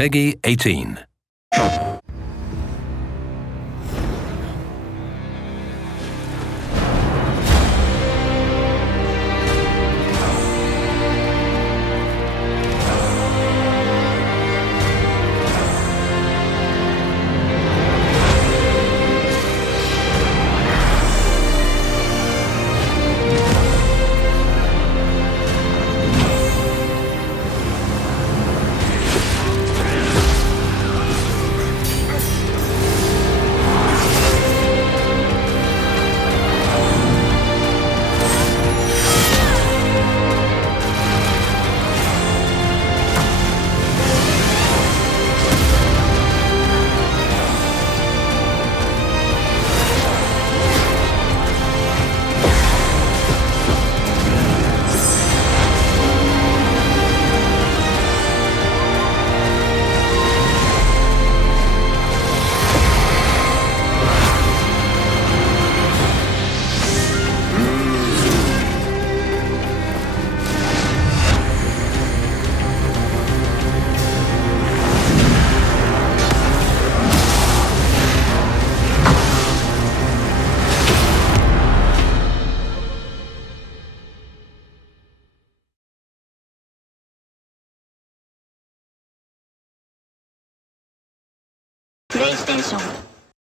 Peggy 18. プレイステーション